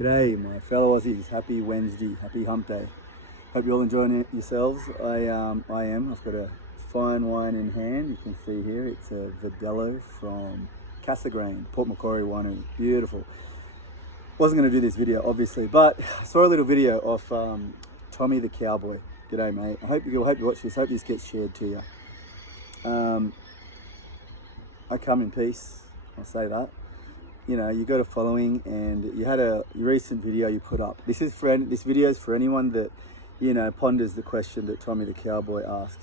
G'day, my fellow Aussies. Happy Wednesday, happy hump day. Hope you're all enjoying it yourselves. I am. I've got a fine wine in hand. You can see here, it's a Verdelho from Cassegrain, Port Macquarie Winery. Beautiful. Wasn't going to do this video, obviously, but I saw a little video of Tommy the Cowboy. G'day, mate. I hope you watch this. Hope this gets shared to you. I come in peace. I'll say that. You know, you got a following, and you had a recent video you put up. This video is for anyone that, you know, ponders the question that Tommy the Cowboy asked.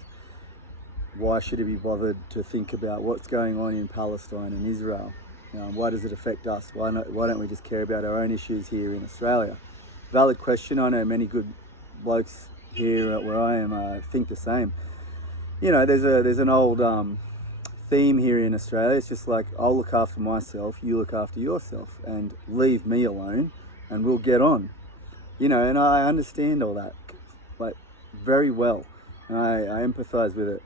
Why should he be bothered to think about what's going on in Palestine and Israel? Why does it affect us? Why don't we just care about our own issues here in Australia? Valid question. I know many good blokes here where I am think the same. You know, there's an old theme here in Australia. It's just like, I'll look after myself, you look after yourself, and leave me alone, and we'll get on. You know, and I understand all that, like, very well, and I empathise with it.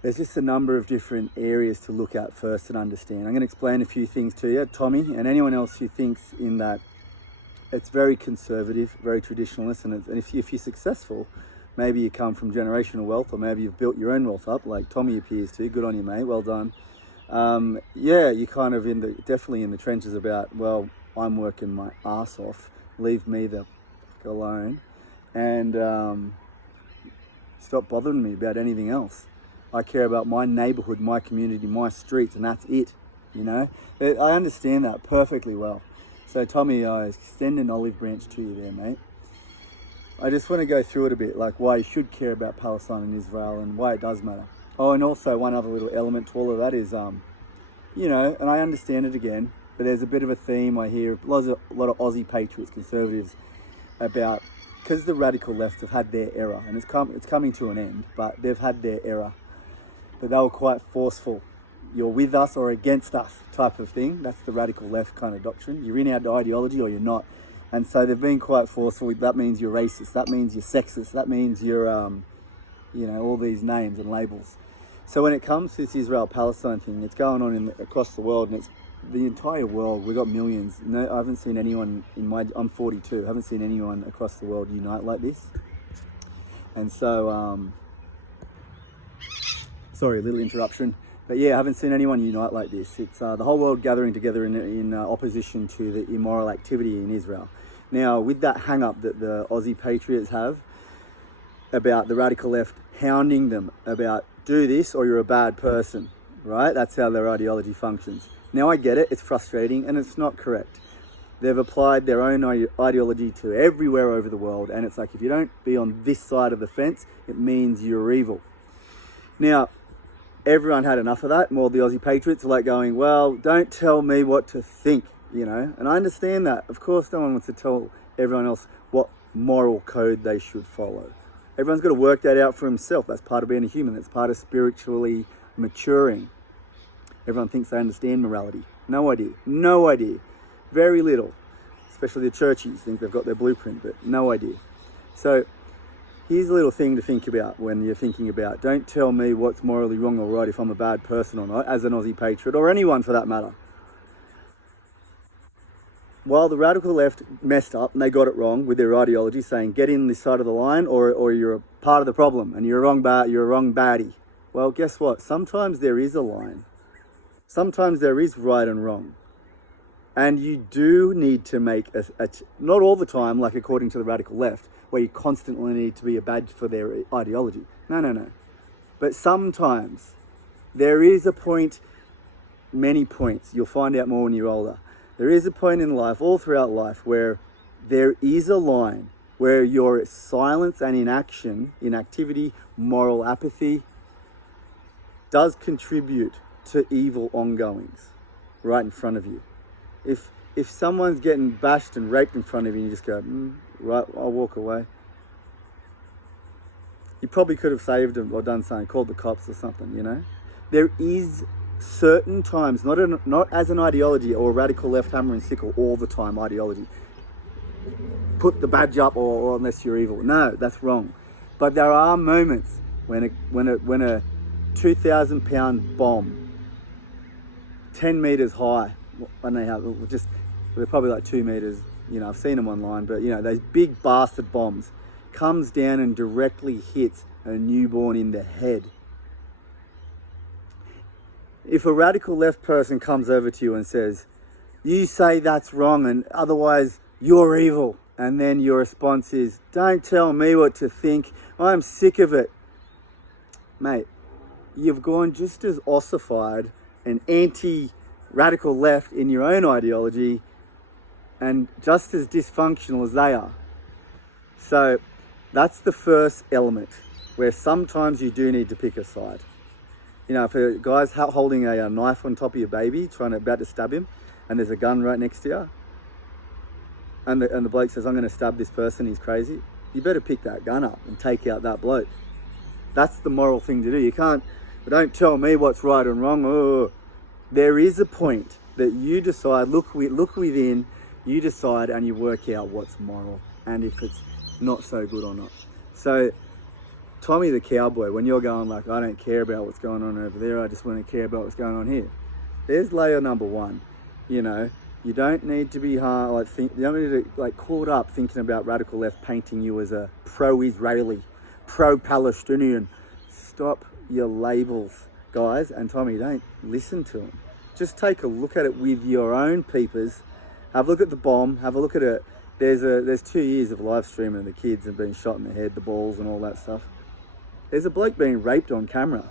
There's just a number of different areas to look at first and understand. I'm going to explain a few things to you, Tommy, and anyone else who thinks in that it's very conservative, very traditionalist, and if you're successful, maybe you come from generational wealth, or maybe you've built your own wealth up, like Tommy appears to. Good on you, mate. Well done. Yeah, you're kind of definitely in the trenches about, well, I'm working my ass off. Leave me the fuck alone, and stop bothering me about anything else. I care about my neighbourhood, my community, my streets, and that's it. You know, I understand that perfectly well. So, Tommy, I extend an olive branch to you there, mate. I just want to go through it a bit, like why you should care about Palestine and Israel and why it does matter. Oh, and also one other little element to all of that is, you know, and I understand it again, but there's a bit of a theme I hear, a lot of Aussie patriots, conservatives, about, because the radical left have had their era, and it's coming to an end, but they've had their era, but they were quite forceful. You're with us or against us type of thing. That's the radical left kind of doctrine. You're in our ideology or you're not. And so they've been quite forceful. That means you're racist. That means you're sexist. That means you're, you know, all these names and labels. So when it comes to this Israel-Palestine thing, it's going on across the world, and it's the entire world. We've got millions. No, I haven't seen anyone I'm 42. I haven't seen anyone across the world unite like this. And so, sorry, a little interruption. But yeah, I haven't seen anyone unite like this. It's the whole world gathering together in opposition to the immoral activity in Israel. Now, with that hang-up that the Aussie patriots have about the radical left hounding them about do this or you're a bad person, right? That's how their ideology functions. Now, I get it. It's frustrating and it's not correct. They've applied their own ideology to everywhere over the world, and it's like, if you don't be on this side of the fence, it means you're evil. Now, everyone had enough of that. More the Aussie patriots are like going, well, don't tell me what to think, you know. And I understand that. Of course, no one wants to tell everyone else what moral code they should follow. Everyone's got to work that out for himself. That's part of being a human. That's part of spiritually maturing. Everyone thinks they understand morality. No idea. No idea. Very little. Especially the churchies think they've got their blueprint, but no idea. So here's a little thing to think about when you're thinking about, don't tell me what's morally wrong or right if I'm a bad person or not, as an Aussie patriot, or anyone for that matter. While the radical left messed up and they got it wrong with their ideology, saying get in this side of the line or you're a part of the problem and you're a wrong baddie. Well, guess what? Sometimes there is a line. Sometimes there is right and wrong. And you do need to make not all the time, like according to the radical left, where you constantly need to be a badge for their ideology. No. But sometimes there is a point, many points, you'll find out more when you're older. There is a point in life, all throughout life, where there is a line where your silence and inaction, inactivity, moral apathy, does contribute to evil ongoings right in front of you. If someone's getting bashed and raped in front of you, and you just go, right, I'll walk away. You probably could have saved them or done something, called the cops or something, you know. There is certain times, not as an ideology or a radical left hammer and sickle all the time ideology. Put the badge up or unless you're evil. No, that's wrong. But there are moments when a 2,000 pound bomb, 10 meters high, I don't know how, they're probably like 2 meters You know, I've seen them online, but you know, those big bastard bombs comes down and directly hits a newborn in the head. If a radical left person comes over to you and says, you say that's wrong and otherwise you're evil, and then your response is, don't tell me what to think, I'm sick of it. Mate, you've gone just as ossified and anti-radical left in your own ideology and just as dysfunctional as they are. So that's the first element, where sometimes you do need to pick a side. You know, if a guy's holding a knife on top of your baby, about to stab him, and there's a gun right next to you, and the bloke says, I'm going to stab this person, he's crazy, you better pick that gun up and take out that bloke. That's the moral thing to do. You can't, don't tell me what's right and wrong. Oh. There is a point that you decide, look within, you decide and you work out what's moral and if it's not so good or not. So Tommy the cowboy, when you're going like, I don't care about what's going on over there, I just want to care about what's going on here. There's layer number one. You know, you don't need to be you don't need to caught up thinking about radical left painting you as a pro-Israeli, pro-Palestinian. Stop your labels, guys. And Tommy, don't listen to them. Just take a look at it with your own peepers. Have a look at the bomb. Have a look at it. There's 2 years of live streaming of the kids and being shot in the head, the balls and all that stuff. There's a bloke being raped on camera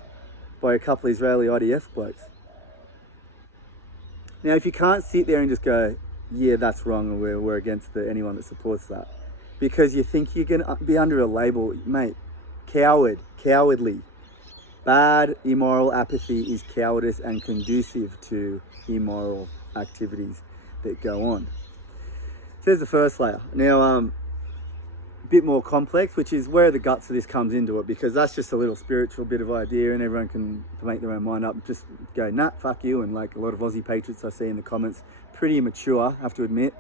by a couple of Israeli IDF blokes. Now, if you can't sit there and just go, yeah, that's wrong, and we're against anyone that supports that, because you think you're going to be under a label, mate, cowardly. Bad, immoral apathy is cowardice and conducive to immoral activities that go on. So there's the first layer. Now, a bit more complex, which is where the guts of this comes into it, because that's just a little spiritual bit of idea and everyone can make their own mind up. Just go, nah, fuck you. And like a lot of Aussie patriots I see in the comments, pretty immature, I have to admit.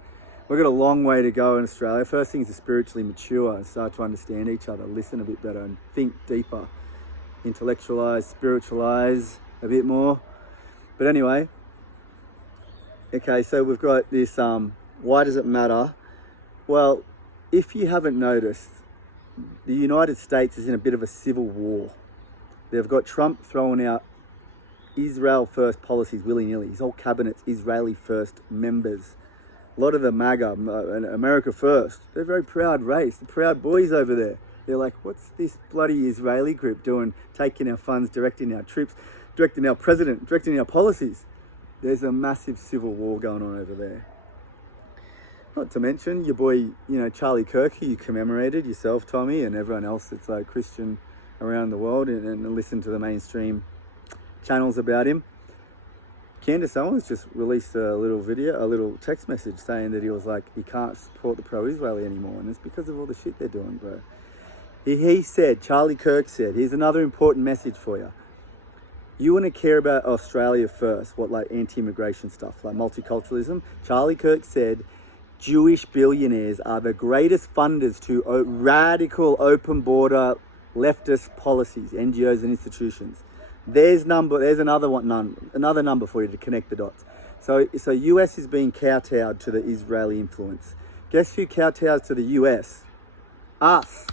We've got a long way to go in Australia. First thing is to spiritually mature and start to understand each other, listen a bit better and think deeper, intellectualize, spiritualize a bit more. But anyway, okay, so we've got this, why does it matter? Well, if you haven't noticed, the United States is in a bit of a civil war. They've got Trump throwing out Israel first policies willy-nilly. His whole cabinet's Israeli first members. A lot of the MAGA, America first, they're a very proud race, the proud boys over there. They're like, what's this bloody Israeli group doing, taking our funds, directing our troops, directing our president, directing our policies? There's a massive civil war going on over there. Not to mention your boy, you know, Charlie Kirk, who you commemorated yourself, Tommy, and everyone else that's like Christian around the world and listen to the mainstream channels about him. Candace Owens just released a little text message saying that he was like, he can't support the pro-Israeli anymore, and it's because of all the shit they're doing, bro. He said, Charlie Kirk said, here's another important message for you. You want to care about Australia first, what like anti-immigration stuff, like multiculturalism. Charlie Kirk said, Jewish billionaires are the greatest funders to radical open border leftist policies, NGOs and institutions. There's another number for you to connect the dots. So US is being kowtowed to the Israeli influence. Guess who kowtows to the US? Us.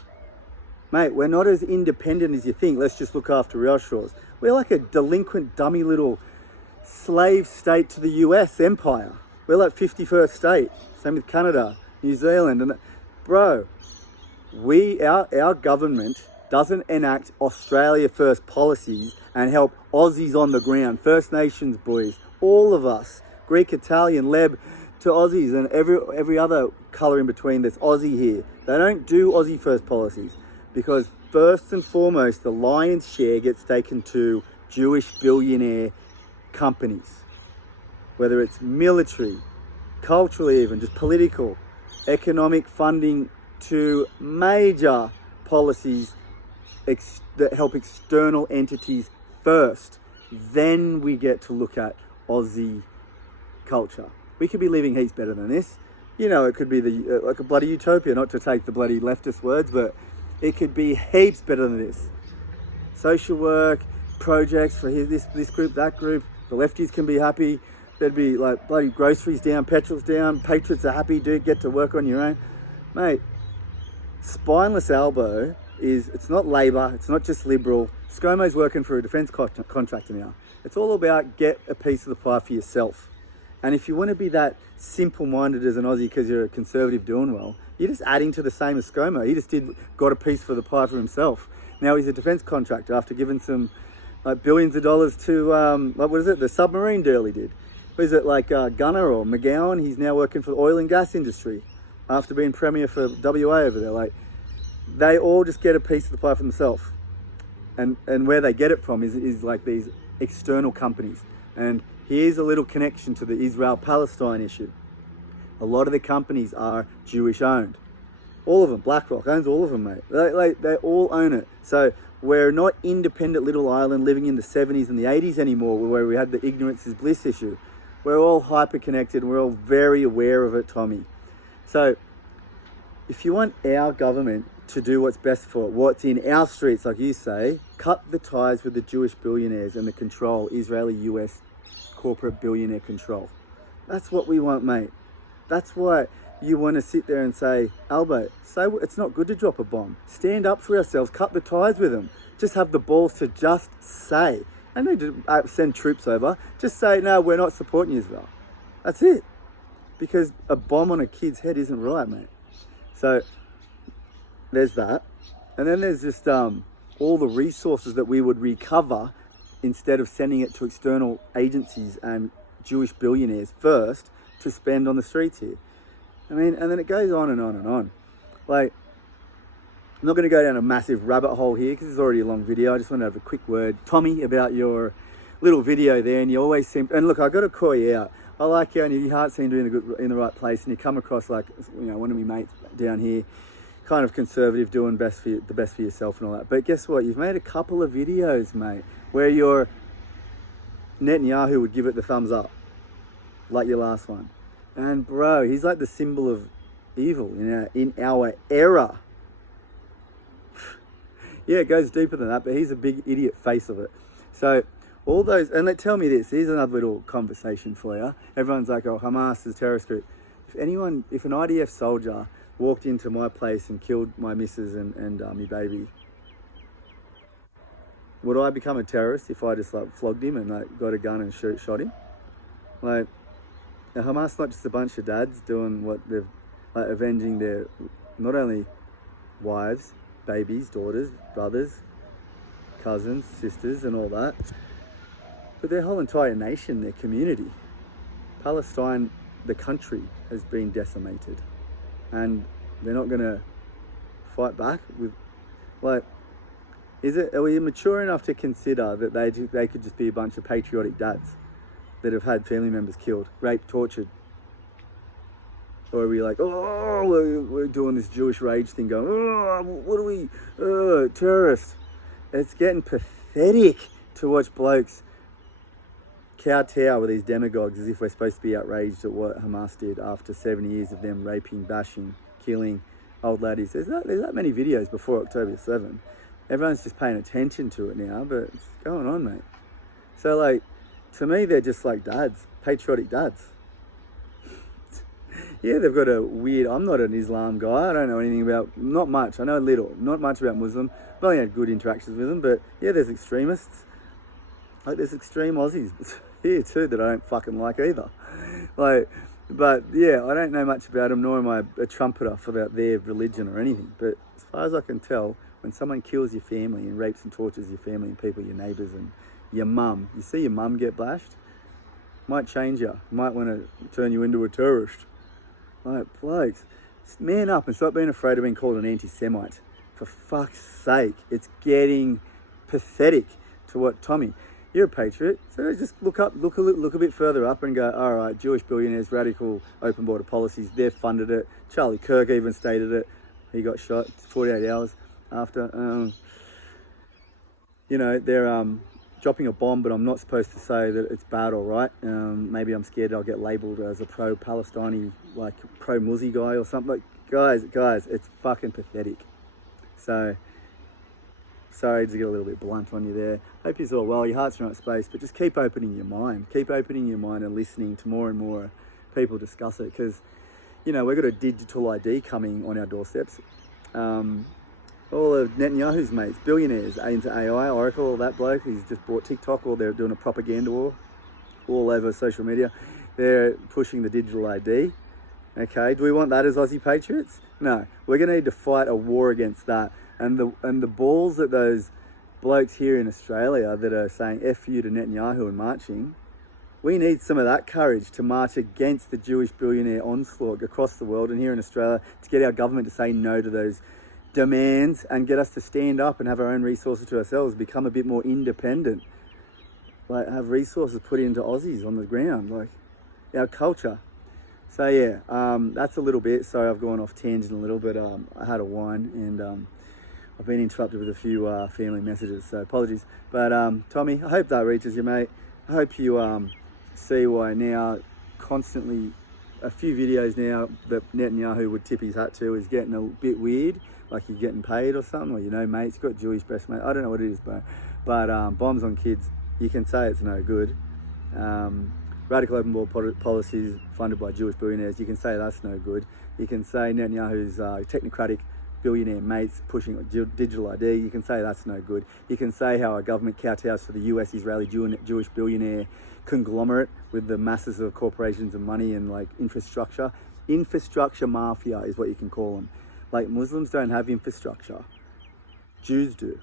Mate, we're not as independent as you think. Let's just look after our shores. We're like a delinquent, dummy little slave state to the US empire. We're like 51st state. Same with Canada, New Zealand. And bro, our government doesn't enact Australia first policies and help Aussies on the ground, First Nations boys, all of us, Greek, Italian, Leb to Aussies and every other colour in between that's Aussie here. They don't do Aussie first policies because first and foremost, the lion's share gets taken to Jewish billionaire companies, whether it's military, culturally even, just political, economic funding to major policies that help external entities first. Then we get to look at Aussie culture. We could be living heaps better than this. You know, it could be like a bloody utopia, not to take the bloody leftist words, but it could be heaps better than this. Social work, projects for this group, that group. The lefties can be happy. There'd be like bloody groceries down, petrol's down, patriots are happy, dude, get to work on your own. Mate, spineless elbow it's not Labor, it's not just Liberal. ScoMo's working for a defence contractor now. It's all about get a piece of the pie for yourself. And if you want to be that simple-minded as an Aussie because you're a Conservative doing well, you're just adding to the same as ScoMo. He just got a piece for the pie for himself. Now he's a defence contractor after giving some like billions of dollars to, the submarine deal he did. What is it, like Gunner or McGowan? He's now working for the oil and gas industry after being Premier for WA over there. Like, they all just get a piece of the pie for themselves. And where they get it from is like these external companies. And here's a little connection to the Israel-Palestine issue. A lot of the companies are Jewish owned. All of them. BlackRock owns all of them, mate. They all own it. So we're not independent little island living in the 70s and the 80s anymore where we had the ignorance is bliss issue. We're all hyper-connected and we're all very aware of it, Tommy. So if you want our government to do what's best for what's in our streets, like you say, cut the ties with the Jewish billionaires and the control, Israeli-US corporate billionaire control. That's what we want, mate. That's why you want to sit there and say, Albo, say it's not good to drop a bomb. Stand up for ourselves, cut the ties with them. Just have the balls to just say, I need to send troops over, just say, no, we're not supporting Israel. That's it. Because a bomb on a kid's head isn't right, mate. So there's that. And then there's just all the resources that we would recover instead of sending it to external agencies and Jewish billionaires first to spend on the streets here. I mean, and then it goes on and on and on. Like, I'm not going to go down a massive rabbit hole here because it's already a long video. I just want to have a quick word, Tommy, about your little video there. And you always seem, and look, I got to call you out. I like you, and your heart seems to be in the right place, and you come across like, one of my mates down here, kind of conservative, doing the best for yourself and all that. But guess what? You've made a couple of videos, mate, where your Netanyahu would give it the thumbs up, like your last one. And bro, he's like the symbol of evil in our era. Yeah, it goes deeper than that, but he's a big idiot face of it. So all those, and tell me this, here's another little conversation for you. Everyone's like, oh, Hamas is a terrorist group. If an IDF soldier walked into my place and killed my missus and my baby, would I become a terrorist if I just flogged him and got a gun and shot him? Now, Hamas not just a bunch of dads doing what they've, avenging their, not only wives, babies, daughters, brothers, cousins, sisters and all that, but their whole entire nation, their community. Palestine, the country, has been decimated. And they're not going to fight back with, are we mature enough to consider that they could just be a bunch of patriotic dads that have had family members killed, raped, tortured? Or are we like, oh, we're doing this Jewish rage thing going, oh, what are we, terrorists? It's getting pathetic to watch blokes kowtow with these demagogues as if we're supposed to be outraged at what Hamas did after 7 years of them raping, bashing, killing old laddies. There's not many videos before October 7. Everyone's just paying attention to it now, but it's going on, mate. So, to me, they're just like dads, patriotic dads. Yeah, they've got a weird, I'm not an Islam guy, I don't know anything about, not much, I know little, not much about Muslim. I've only had good interactions with them, but yeah, there's extremists. There's extreme Aussies here too that I don't fucking like either. But yeah, I don't know much about them, nor am I a trumpeter for their religion or anything. But as far as I can tell, when someone kills your family and rapes and tortures your family and people, your neighbours and your mum, you see your mum get bashed, might change you. Might want to turn you into a terrorist. Blokes, man up and stop being afraid of being called an anti-Semite. For fuck's sake, it's getting pathetic to what, Tommy, you're a patriot, so just look a bit further up and go, all right, Jewish billionaires, radical open border policies, they've funded it. Charlie Kirk even stated it. He got shot 48 hours after. They're dropping a bomb, but I'm not supposed to say that it's bad or right. Maybe I'm scared I'll get labelled as a pro-Palestine, pro-Muzzy guy or something. Guys, it's fucking pathetic. So Sorry to get a little bit blunt on you there. Hope you're all well, your heart's in the right space, but just keep opening your mind. Keep opening your mind and listening to more and more people discuss it, because, you know, we've got a digital ID coming on our doorsteps. All of Netanyahu's mates, billionaires, into AI, Oracle, all that bloke, he's just bought TikTok, or they're doing a propaganda war all over social media. They're pushing the digital ID. Okay, do we want that as Aussie patriots? No, we're going to need to fight a war against that. And the balls that those blokes here in Australia that are saying F you to Netanyahu and marching, we need some of that courage to march against the Jewish billionaire onslaught across the world and here in Australia, to get our government to say no to those demands and get us to stand up and have our own resources to ourselves, become a bit more independent, like have resources put into Aussies on the ground, like our culture. So yeah, that's a little bit. Sorry, I've gone off tangent a little, but I had a wine and I've been interrupted with a few family messages, so apologies. But Tommy, I hope that reaches you, mate. I hope you see why now constantly a few videos now that Netanyahu would tip his hat to is getting a bit weird, like you're getting paid or something, or, you know, mate's got Jewish best mate. I don't know what it is, but bombs on kids, you can say it's no good. Radical open border policies funded by Jewish billionaires, you can say that's no good. You can say Netanyahu's technocratic billionaire mates pushing digital ID, you can say that's no good. You can say how our government kowtows to the US Israeli Jewish billionaire conglomerate with the masses of corporations and money and like infrastructure. Infrastructure mafia is what you can call them. Like, Muslims don't have infrastructure, Jews do.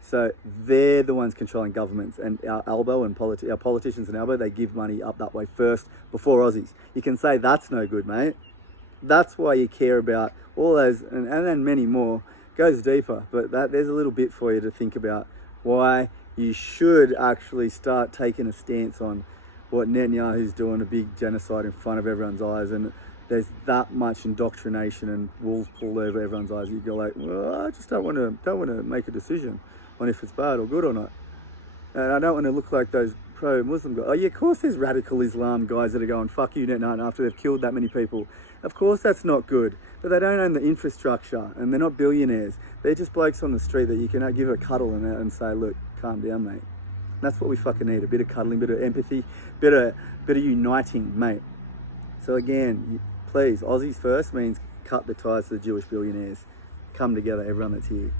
So they're the ones controlling governments, and our elbow and our politicians and elbow, they give money up that way first before Aussies. You can say that's no good, mate. That's why you care about all those, and then many more. Goes deeper, but there's a little bit for you to think about why you should actually start taking a stance on what Netanyahu's doing, a big genocide in front of everyone's eyes, and there's that much indoctrination and wolves pulled over everyone's eyes. You go like, well, I just don't want to make a decision on if it's bad or good or not, and I don't want to look like those pro-Muslim guys. Oh yeah, of course there's radical Islam guys that are going fuck you Netanyahu after they've killed that many people. Of course that's not good, but they don't own the infrastructure and they're not billionaires. They're just blokes on the street that you can give a cuddle and say, look, calm down, mate. And that's what we fucking need, a bit of cuddling, a bit of empathy, bit of uniting, mate. So again, please, Aussies first means cut the ties to the Jewish billionaires. Come together, everyone that's here.